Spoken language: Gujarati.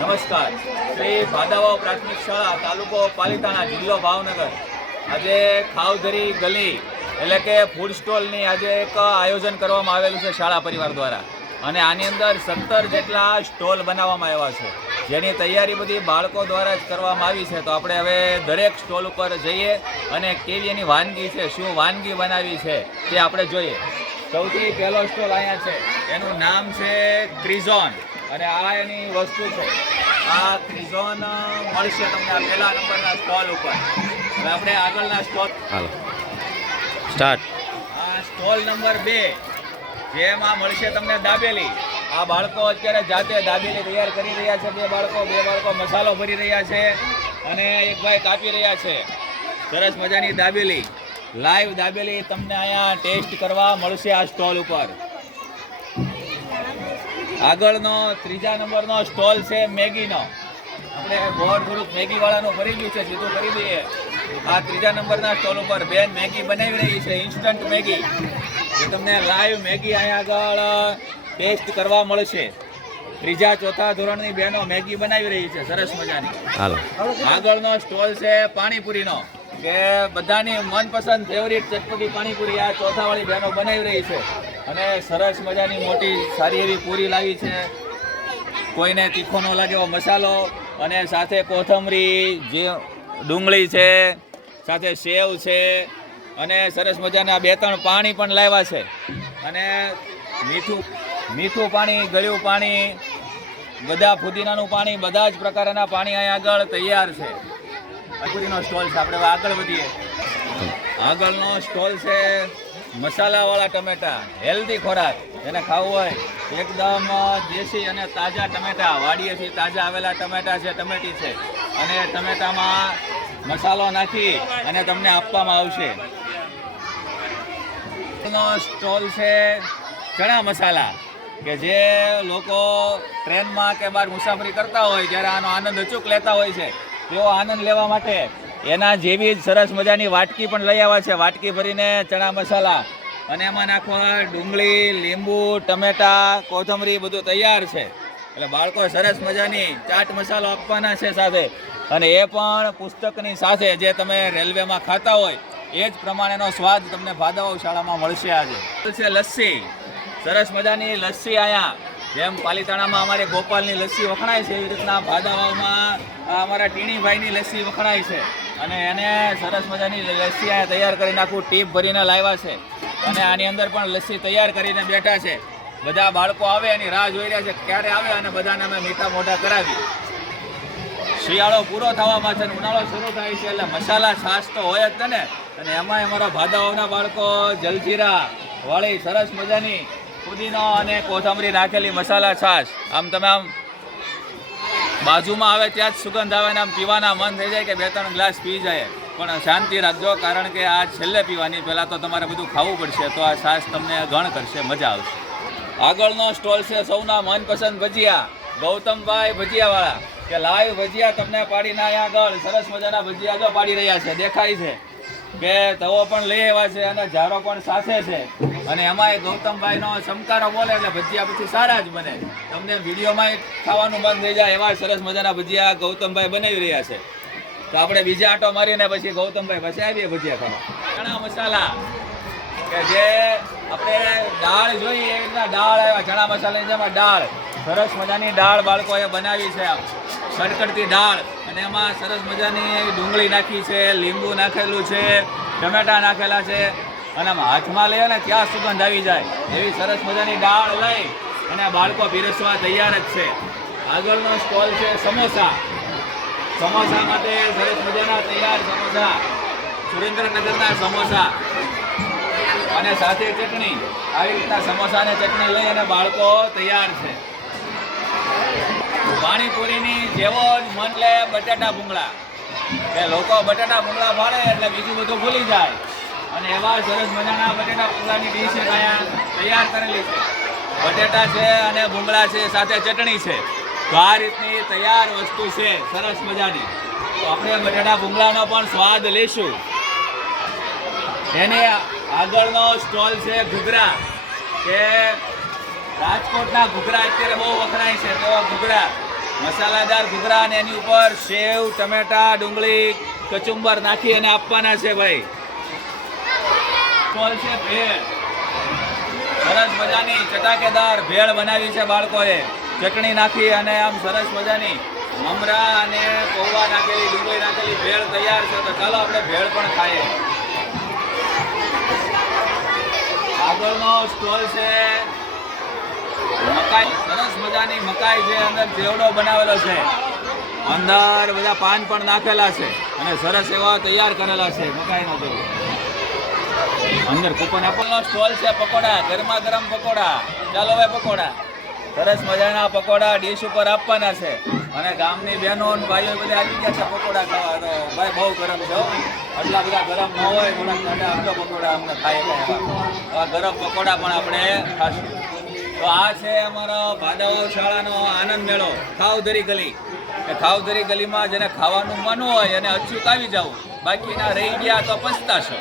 નમસ્કાર. શ્રી ભાદાવાવ પ્રાથમિક શાળા, તાલુકો પાલીતાણા, જિલ્લો ભાવનગર. આજે ખાવધરી ગલી એટલે કે ફૂડ સ્ટોલની આજે એક આયોજન કરવામાં આવેલું છે શાળા પરિવાર દ્વારા, અને આની અંદર 17 જેટલા સ્ટોલ બનાવવામાં આવ્યા છે, જેની તૈયારી બધી બાળકો દ્વારા જ કરવામાં આવી છે. તો આપણે હવે દરેક સ્ટોલ ઉપર જઈએ અને કેવી એની વાનગી છે, શું વાનગી બનાવી છે તે આપણે જોઈએ. સૌથી પહેલો સ્ટોલ અહીંયા છે, એનું નામ છે ક્રિઝોન, અને આ એની વસ્તુ છે. આ ક્રિઝોન મળશે તમને આ પહેલા નંબરના સ્ટોલ ઉપર. હવે આપણે આગળના સ્ટોલ સ્ટાર્ટ. આ સ્ટોલ નંબર 2, જેમાં મળશે તમને દાબેલી. આ બાળકો અત્યારે જાતે દાબેલી તૈયાર કરી રહ્યા છે. બે બાળકો મસાલો ભરી રહ્યા છે અને એક ભાઈ કાપી રહ્યા છે. સરસ મજાની દાબેલી, લાઈવ દાબેલી તમને અહીંયા ટેસ્ટ કરવા મળશે આ સ્ટોલ ઉપર. આગળનો 3જા નંબરનો સ્ટોલ છે મેગીનો. આપણે બોર્ડ થોડુંક મેગી વાળાનું ભરી ગયું છે, સીધું કરી દઈએ. આ 3જા નંબરના સ્ટોલ ઉપર બેન મેગી બનાવી રહી છે, ઇન્સ્ટન્ટ મેગી. એ તમને લાઈવ મેગી અહીંયા આગળ ટેસ્ટ કરવા મળશે. 3જા 4થા ધોરણની બહેનો મેગી બનાવી રહી છે, સરસ મજાની. આગળનો સ્ટોલ છે પાણીપુરીનો, કે બધાની મનપસંદ ફેવરિટ ચટપટી પાણીપુરી આ 4થા વાળી બહેનો બનાવી રહી છે, અને સરસ મજાની મોટી સારી એવી પૂરી લાવી છે. કોઈને તીખો ન લાગે એવો મસાલો, અને સાથે કોથમરી, જે ડુંગળી છે, સાથે સેવ છે, અને સરસ મજાના 2-3 પાણી પણ લાવ્યા છે, અને મીઠું પાણી, ગળ્યું પાણી, બધા ફુદીનાનું પાણી, બધા જ પ્રકારના પાણી અહીંયા આગળ તૈયાર છે. પૂરીનો સ્ટોલ છે. આપણે આગળ વધીએ. આગળનો સ્ટોલ છે મસાલાવાળા ટમેટા, હેલ્ધી ખોરાક. જેને ખાવું હોય એકદમ દેશી અને તાજા ટમેટા, વાડીએથી તાજા આવેલા ટમેટા છે, ટમેટી છે, અને ટમેટામાં મસાલો નાખી અને તમને આપવામાં આવશે. સ્ટોલ છે ચણા મસાલા, કે જે લોકો ટ્રેનમાં કે બહાર મુસાફરી કરતા હોય ત્યારે આનો આનંદ અચૂક લેતા હોય છે. તેઓ આનંદ લેવા માટે એના જેવી જ સરસ મજાની વાટકી પણ લઈ આવ્યા છે. વાટકી ભરીને ચણા મસાલા, અને એમાં નાખવા ડુંગળી, લીંબુ, ટમેટા, કોથમરી, બધું તૈયાર છે. એટલે બાળકો સરસ મજાની ચાટ મસાલો આપવાના છે સાથે, અને એ પણ પુસ્તકની સાથે. જે તમે રેલવેમાં ખાતા હોય એ જ પ્રમાણેનો સ્વાદ તમને ભાદાવાવ શાળામાં મળશે. આજે છે લસ્સી, સરસ મજાની લસ્સી. અહીંયા જેમ પાલીતાણામાં અમારે ગોપાલની લસ્સી વખણાય છે, એવી રીતના ભાદાવાવમાં અમારા ટીણીભાઈની લસ્સી વખણાય છે, અને એને સરસ મજાની લસ્સી અહીંયા તૈયાર કરીને આખું ટીપ ભરીને લાવ્યા છે, અને આની અંદર પણ લસ્સી તૈયાર કરીને બેઠા છે. બધા બાળકો આવે એની રાહ જોઈ રહ્યા છે, ક્યારે આવે, અને બધાને અમે મીઠા મોઢા કરાવી. શિયાળો પૂરો થવામાં છે, ઉનાળો શરૂ થાય છે, એટલે મસાલા છાશ તો હોય જ ને. અને એમાં અમારા ભાદાવાવના બાળકો જલજીરા વાળી સરસ મજાની પુદીનો અને કોથમરી નાખેલી મસાલા છાશ, આમ તમે આમ બાજુમાં આવે ત્યાં જ સુગંધ આવે ને આમ પીવાના મન થઈ જાય કે 2-3 ગ્લાસ પી જાય. પણ શાંતિ રાખજો, કારણ કે આ છેલ્લે પીવાની, પહેલાં તો તમારે બધું ખાવું પડશે. તો આ છાશ તમને ગણ કરશે, મજા આવશે. આગળનો સ્ટોલ છે સૌના મનપસંદ ભજીયા, ગૌતમભાઈ ભજીયાવાળા, કે લાઈવ ભજીયા તમને પાડીને અહીંયા આગળ સરસ મજાના ભજીયા જો પાડી રહ્યા છે, દેખાય છે કે તવો પણ લઈ આવ્યા છે, અને જારો પણ સાથે છે, અને એમાંય ગૌતમભાઈનો ચમકારો બોલે એટલે ભજીયા પછી સારા જ બને. તમને વિડીયોમાં ખાવાનું બંધ થઈ જાય એવા સરસ મજાના ભજીયા ગૌતમભાઈ બનાવી રહ્યા છે. તો આપણે બીજા આટો મારીને પછી ગૌતમભાઈ પછી આવીએ ભજીયા ખાવા. ચણા મસાલા, કે જે આપણે દાળ જોઈએ એ રીતના દાળ આવ્યા, ચણા મસાલાની જેમાં દાળ, સરસ મજાની દાળ બાળકોએ બનાવી છે, કડકડતી દાળ, અને એમાં સરસ મજાની ડુંગળી નાખી છે, લીંબુ નાખેલું છે, ટમેટા નાખેલા છે, અને હાથમાં લઈએ ને ત્યાં સુગંધ આવી જાય એવી સરસ મજાની દાળ લઈ અને બાળકો પીરસવા તૈયાર જ છે. આગળનો સ્ટોલ છે સમોસા. સમોસા માટે સરસ મજાના તૈયાર સમોસા, સુરેન્દ્રનગરના સમોસા, અને સાથે ચટણી. આવી રીતના સમોસા અને ચટણી લઈ અને બાળકો તૈયાર છે. પાણીપુરીની જેવો જ મન લે બટાટા ભૂંગળા, કે લોકો બટાટા ભૂંગળા ભાળે એટલે બીજું બધું ભૂલી જાય, અને એવા સરસ મજાના બટાટા ભૂંગળાની ડીશ અહીંયા તૈયાર કરેલી છે. બટેટા છે અને ભૂંગળા છે, સાથે ચટણી છે. તો આ રીતની તૈયાર વસ્તુ છે સરસ મજાની. તો આપણે બટાટા ભૂંગળાનો પણ સ્વાદ લઈશું. એની આગળનો સ્ટોલ છે ઘૂઘરા, કે રાજકોટના ઘૂઘરા અત્યારે બહુ વખણાય છે. તો ઘૂઘરા મસાલાદાર ઘૂઘરા અને એની ઉપર સેવ, ટમેટા, ડુંગળી, કચુંબર નાખી અને આપવાના છે ભાઈ. સ્ટોલ છે ભેળ. સરસ મજાની ચટાકેદાર ભેળ બનાવી છે બાળકોએ. ચટણી નાખી અને આમ સરસ મજાની મમરા અને પૌવા નાખેલી, ડુંગળી નાખેલી ભેળ તૈયાર છે. તો ચાલો આપણે ભેળ પણ ખાઈએ. આગળનો સ્ટોલ છે મકાઈ. સરસ મજાની મકાઈ છે, અંદર ચેવડો બનાવેલો છે, અંદર બધા પાન પણ નાખેલા છે અને સરસ એવા તૈયાર કરેલા છે મકાઈનો જેવો. અંદર કૂપન આપેલો સ્ટોલ છે પકોડા, ગરમા ગરમ પકોડા. ચાલો હવે પકોડા. સરસ મજાના પકોડા ડીશ ઉપર આપવાના છે અને ગામની બહેનો અને ભાઈઓ બધા આવી ગયા છે પકોડા ખાવા. તો ભાઈ બહુ ગરમ છે હો. આટલા બધા ગરમ ન હોય, થોડાક ઠંડા આપજો પકોડા અમને ખાઈ ગયા. ગરમ પકોડા પણ આપણે ખાશું. તો આ છે અમારો ભાદાવાવ શાળાનો આનંદ મેળો, ખાવધરી ગલી. એ ખાવધરી ગલીમાં જેને ખાવાનું મન હોય અને અચૂક આવી જાવ, બાકીના રહી ગયા તો પછતાશો.